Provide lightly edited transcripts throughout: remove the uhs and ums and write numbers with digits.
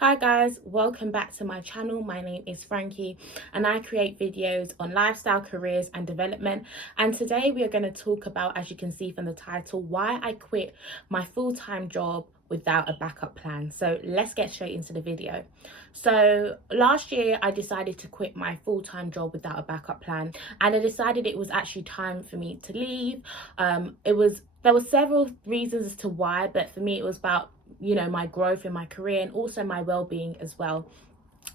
Hi guys, welcome back to my channel. My name is Frankie and I create videos on lifestyle, careers and development. And today we are going to talk about, as you can see from the title, why I quit my full-time job without a backup plan. So let's get straight into the video. So last year I decided to quit my full-time job without a backup plan, and I decided it was actually time for me to leave. There were several reasons as to why, but for me it was about my growth in my career and also my well-being as well.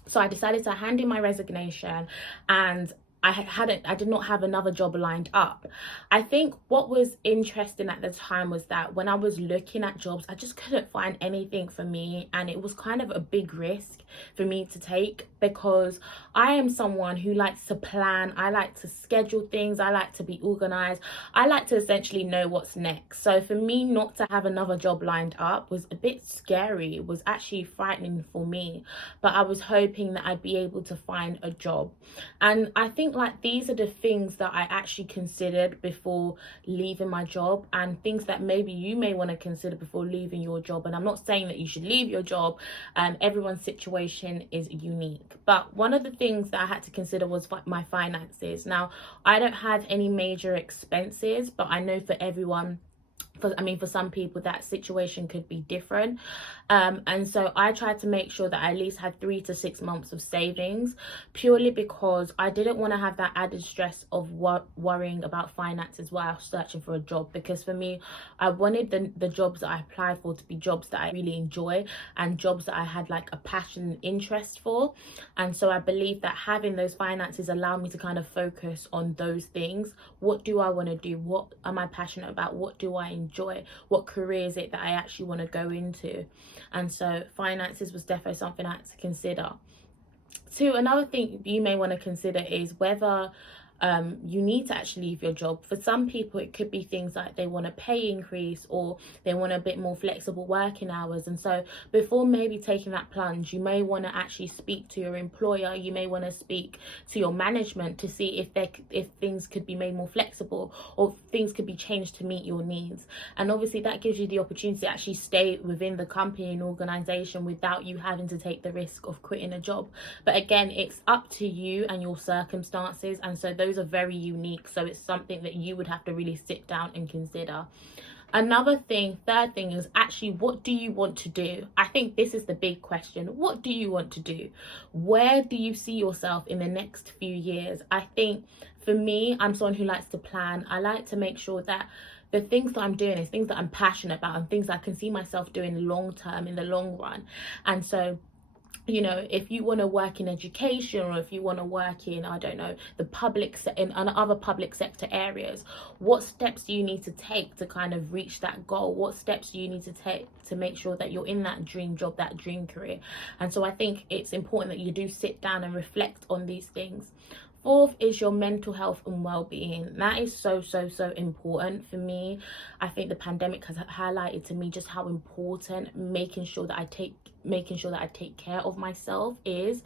So I decided to hand in my resignation, and I did not have another job lined up. I think what was interesting at the time was that when I was looking at jobs, I just couldn't find anything for me, and it was kind of a big risk for me to take because I am someone who likes to plan. I like to schedule things. I like to be organized. I like to essentially know what's next. So for me not to have another job lined up was a bit scary. It was actually frightening for me, but I was hoping that I'd be able to find a job. And I think these are the things that I actually considered before leaving my job, and things that maybe you may want to consider before leaving your job. And I'm not saying that you should leave your job. Everyone's situation is unique, but one of the things that I had to consider was my finances. Now, I don't have any major expenses, but I know for everyone, for some people that situation could be different, and so I tried to make sure that I at least had 3 to 6 months of savings, purely because I didn't want to have that added stress of worrying about finances while searching for a job. Because for me, I wanted the jobs that I applied for to be jobs that I really enjoy and jobs that I had like a passion and interest for. And so I believe that having those finances allowed me to kind of focus on those things. What do I want to do? What am I passionate about? What do I enjoy? What career is it that I actually want to go into? And so finances was definitely something I had to consider. Another thing you may want to consider is whether you need to actually leave your job. For some people, it could be things like they want a pay increase or they want a bit more flexible working hours. And so before maybe taking that plunge, you may want to actually speak to your employer. You may want to speak to your management to see if things could be made more flexible or things could be changed to meet your needs. And obviously that gives you the opportunity to actually stay within the company and organization without you having to take the risk of quitting a job. But again, it's up to you and your circumstances, and so those are very unique. So it's something that you would have to really sit down and consider. Third thing is actually, what do you want to do? I think this is the big question. What do you want to do? Where do you see yourself in the next few years? I think for me, I'm someone who likes to plan. I like to make sure that the things that I'm doing is things that I'm passionate about and things I can see myself doing long term, in the long run. And so if you want to work in education, or if you want to work in, I don't know, the in other public sector areas, what steps do you need to take to kind of reach that goal? What steps do you need to take to make sure that you're in that dream job, that dream career? And so I think it's important that you do sit down and reflect on these things. Fourth is your mental health and well-being. That is so important for me. I think the pandemic has highlighted to me just how important making sure that I take care of myself is.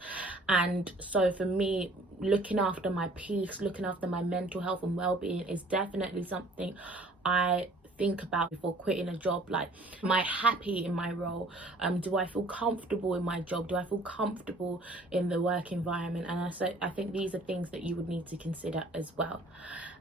And so for me, looking after my peace, looking after my mental health and well-being is definitely something I think about before quitting a job. Like, am I happy in my role? Do I feel comfortable in my job? Do I feel comfortable in the work environment? And I think these are things that you would need to consider as well.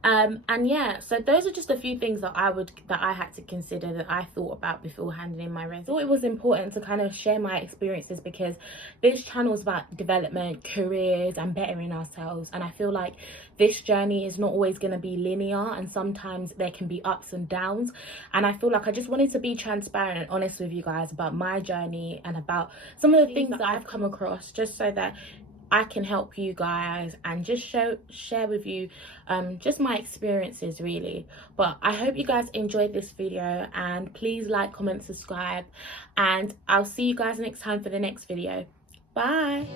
And yeah, so those are just a few things that I had to consider, that I thought about before handing in my resume. I thought it was important to kind of share my experiences because this channel is about development, careers and bettering ourselves. And I feel like this journey is not always going to be linear, and sometimes there can be ups and downs. And I feel like I just wanted to be transparent and honest with you guys about my journey and about some of the things that I've come across, just so that I can help you guys and just share with you just my experiences, really. But I hope you guys enjoyed this video, and please like, comment, subscribe, and I'll see you guys next time for the next video. Bye.